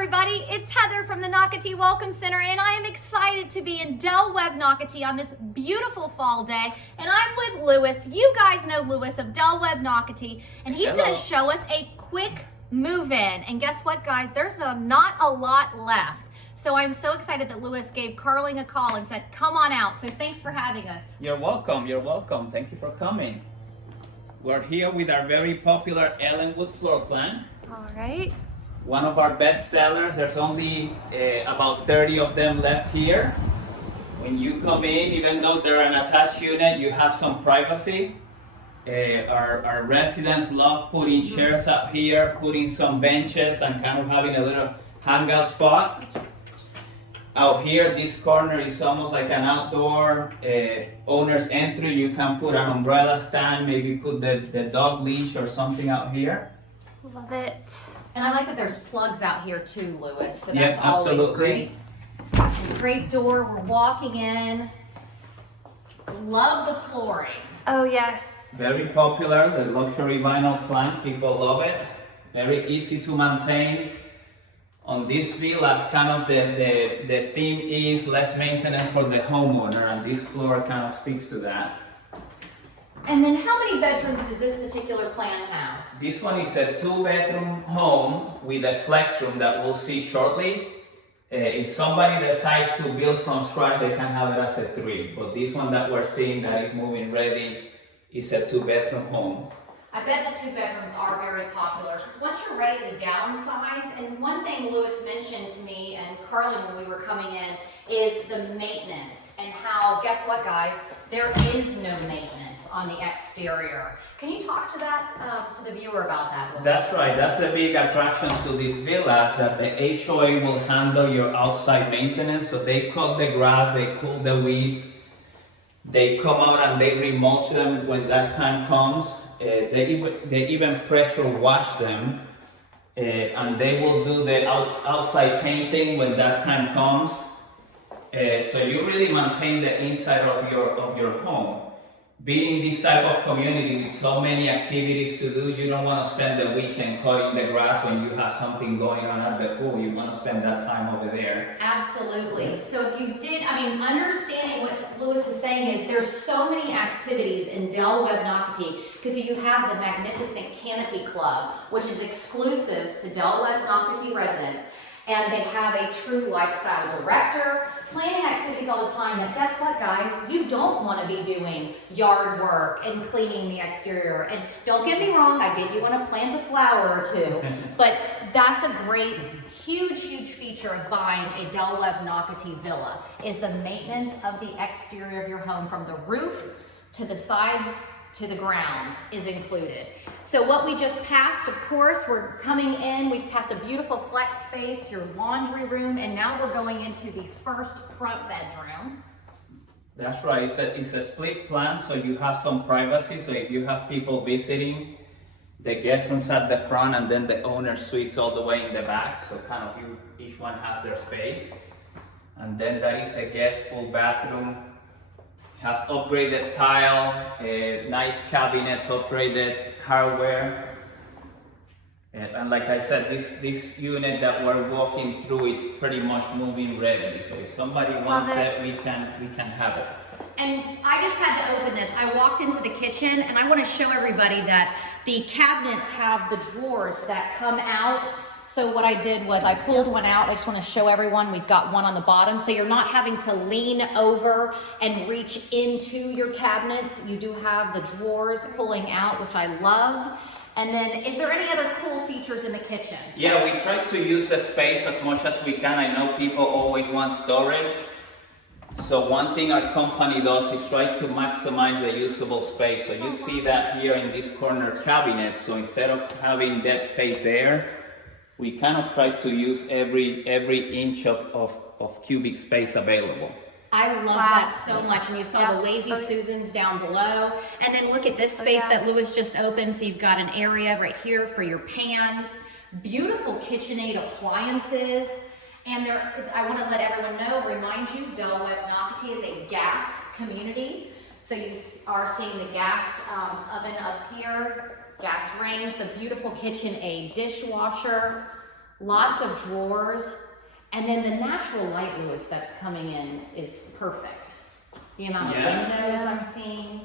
everybody, it's Heather from the Nocatee Welcome Center, and I am excited to be in Webb, Nocatee on this beautiful fall day. And I'm with Lewis. You guys know Lewis of Webb, Nocatee, and he's going to show us a quick move-in. And guess what, guys? There's not a lot left. So I'm so excited that Lewis gave Carling a call and said, come on out. So thanks for having us. You're welcome. You're welcome. Thank you for coming. We're here with our very popular Ellenwood floor plan. All right. One of our best sellers. There's only about 30 of them left here. When you come in, even though they're an attached unit, you have some privacy. Our residents love putting chairs up here, putting some benches, and kind of having a little hangout spot. Out here, this corner is almost like an outdoor owner's entry. You can put an umbrella stand, maybe put the dog leash or something out here. Love it. And I like that there's plugs out here too, Lewis. So Yep, that's always absolutely. great. Great door. We're walking in. Love the flooring. Oh, yes. Very popular, the luxury vinyl plank. People love it. Very easy to maintain. On this villas, kind of the theme is less maintenance for the homeowner, and this floor kind of speaks to that. And then how many bedrooms does this particular plan have? This one is a 2-bedroom home with a flex room that we'll see shortly. If somebody decides to build from scratch, they can have it as a 3. But this one that we're seeing that is moving ready is a 2-bedroom home. I bet the 2 bedrooms are very popular because once you're ready to downsize, and one thing Lewis mentioned to me and Carling when we were coming in is the maintenance and how, guess what guys, there is no maintenance on the exterior. Can you talk to that, to the viewer about that? Lewis? That's right, that's a big attraction to these villas, that the HOA will handle your outside maintenance. So they cut the grass, they pull the weeds, they come out and they remulch them when that time comes. They even pressure wash them, and they will do the outside painting when that time comes. So you really maintain the inside of your home. Being this type of community with so many activities to do, you don't want to spend the weekend cutting the grass when you have something going on at the pool. You want to spend that time over there. Absolutely. So if you did, understanding what Lewis is saying is there's so many activities in Webb, Nocatee, because you have the magnificent Canopy Club, which is exclusive to Webb, Nocatee residents. And they have a true lifestyle director, planning activities all the time that, guess what guys, you don't want to be doing yard work and cleaning the exterior. And don't get me wrong, I get you want to plant a flower or two, but that's a great, huge feature of buying a Webb Nocatee villa, is the maintenance of the exterior of your home from the roof to the sides to the ground is included. So what we just passed, of course, we're coming in, we passed a beautiful flex space, your laundry room, and now we're going into the first front bedroom. That's right, it's a split plan, so you have some privacy. So if you have people visiting, the guest rooms at the front and then the owner suites all the way in the back. So kind of each one has their space. And then that is a guest full bathroom. Has upgraded tile, nice cabinets, upgraded hardware. And like I said, this unit that we're walking through, it's pretty much moving ready. So if somebody wants it, we can have it. And I just had to open this. I walked into the kitchen and I want to show everybody that the cabinets have the drawers that come out. So what I did was I pulled one out. I just want to show everyone we've got one on the bottom. So you're not having to lean over and reach into your cabinets. You do have the drawers pulling out, which I love. And then is there any other cool features in the kitchen? Yeah, we try to use the space as much as we can. I know people always want storage. So one thing our company does is try to maximize the usable space. So you see that here in this corner cabinet. So instead of having dead space there, we kind of try to use every inch of cubic space available. I love that so much. And you saw the Lazy Susans down below. And then look at this space that Lewis just opened. So you've got an area right here for your pans. Beautiful KitchenAid appliances. And I want to let everyone know, remind you, Webb Nocatee is a gas community. So you are seeing the gas oven up here, gas range, the beautiful KitchenAid dishwasher, lots of drawers, and then the natural light, Louis, that's coming in is perfect. The amount of windows I'm seeing.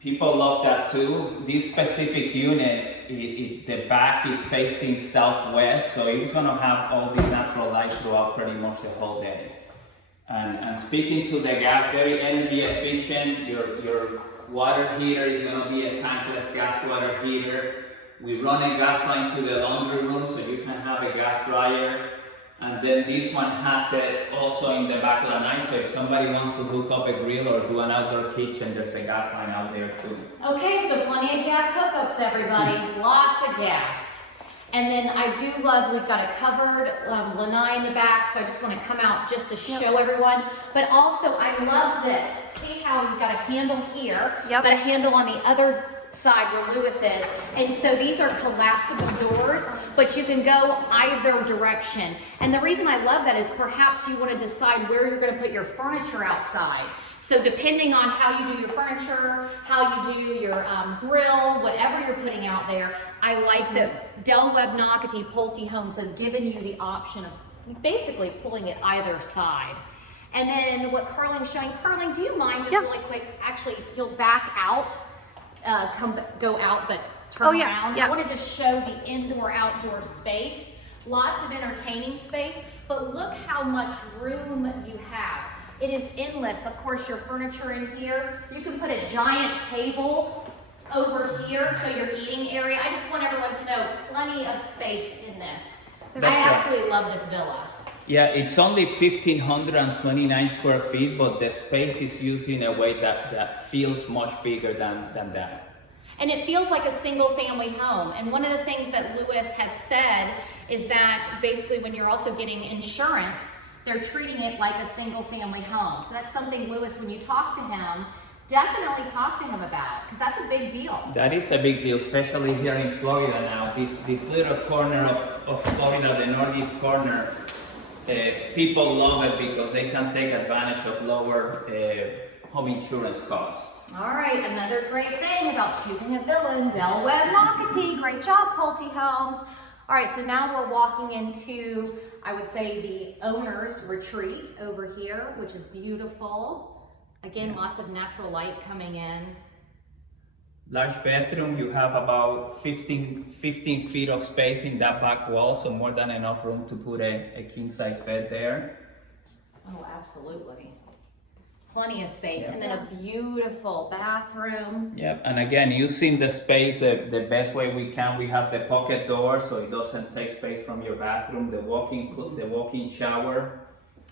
People love that too. This specific unit, the back is facing southwest, so it's gonna have all the natural light throughout pretty much the whole day. And speaking to the gas, very energy efficient. Your water heater is gonna be a tankless gas water heater. We run a gas line to the laundry room so you can have a gas dryer. And then this one has it also in the back line, so if somebody wants to hook up a grill or do an outdoor kitchen, there's a gas line out there too. Okay, so plenty of gas hookups, everybody. Lots of gas. And then I do love, we've got a covered lanai in the back, so I just want to come out just to show everyone. But also, I love this. See how you've got a handle here, but a handle on the other side where Louis is. And so these are collapsible doors, but you can go either direction. And the reason I love that is perhaps you want to decide where you're going to put your furniture outside. So depending on how you do your furniture, how you do your grill, whatever you're putting out there, I like that Del Webb Nocatee Ponte Homes has given you the option of basically pulling it either side. And then what Carling's showing, Carling, do you mind just really quick, actually you'll back out, go out, but turn around. I want to just show the indoor-outdoor space. Lots of entertaining space, but look how much room you have. It is endless. Of course, your furniture in here. You can put a giant table over here, so your eating area. I just want everyone to know plenty of space in this. I absolutely love this villa. Yeah, it's only 1,529 square feet, but the space is used in a way that feels much bigger than that. And it feels like a single family home. And one of the things that Louis has said is that basically when you're also getting insurance, they're treating it like a single family home. So that's something, Louis, when you talk to him, definitely talk to him about, because that's a big deal. That is a big deal, especially here in Florida now. This little corner of Florida, the northeast corner, people love it because they can take advantage of lower home insurance costs. All right, another great thing about choosing a villa in Del Webb Nocatee. Great job, Ponte Homes. All right, so now we're walking into, I would say, the owner's retreat over here, which is beautiful. Again, lots of natural light coming in. Large bedroom, you have about 15 feet of space in that back wall, so more than enough room to put a king-size bed there. Oh, absolutely. Plenty of space, and then a beautiful bathroom. Yep, and again, using the space the best way we can. We have the pocket door, so it doesn't take space from your bathroom. The walk-in shower.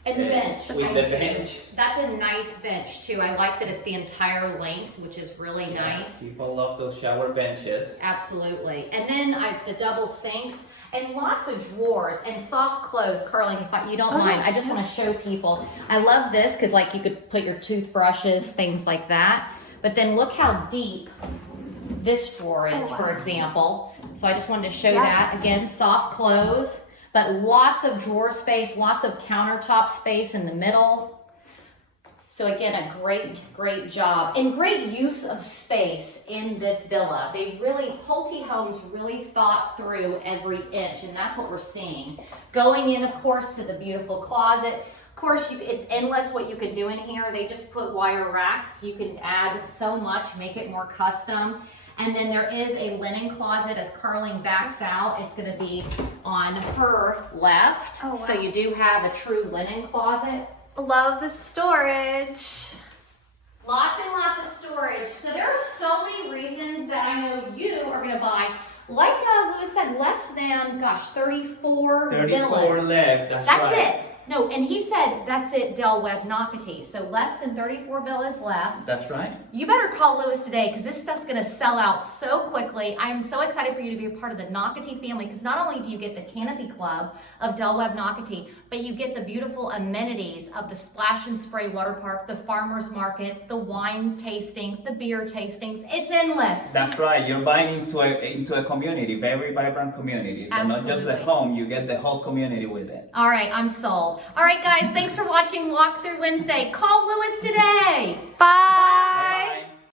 And the bench. With the bench. That's a nice bench too. I like that it's the entire length, which is really nice. People love those shower benches. Absolutely. And then the double sinks and lots of drawers and soft clothes. Carling, if you don't mind, I just want to show people. I love this because like you could put your toothbrushes, things like that. But then look how deep this drawer is, for example. So I just wanted to show that. Again, soft clothes. But lots of drawer space, lots of countertop space in the middle. So again, a great job and great use of space in this villa. Ponte Homes really thought through every inch, and that's what we're seeing. Going in, of course, to the beautiful closet. Of course, it's endless what you can do in here. They just put wire racks. You can add so much, make it more custom. And then there is a linen closet as Carling backs out. It's going to be on her left. Oh, wow. So you do have a true linen closet. Love the storage. Lots and lots of storage. So there are so many reasons that I know you are going to buy. Like Louis said, less than, 34 villas. Left, that's right. It. No, and he said that's it, Del Webb Nocatee. So less than 34 villas left. That's right. You better call Louis today because this stuff's going to sell out so quickly. I am so excited for you to be a part of the Nocatee family because not only do you get the Canopy Club of Del Webb Nocatee, but you get the beautiful amenities of the Splash and Spray Water Park, the farmers markets, the wine tastings, the beer tastings. It's endless. That's right. You're buying into a community, very vibrant community. So not just the home, you get the whole community with it. All right, I'm sold. All right, guys, thanks for watching Walk Through Wednesday. Call Louis today. Bye. Bye.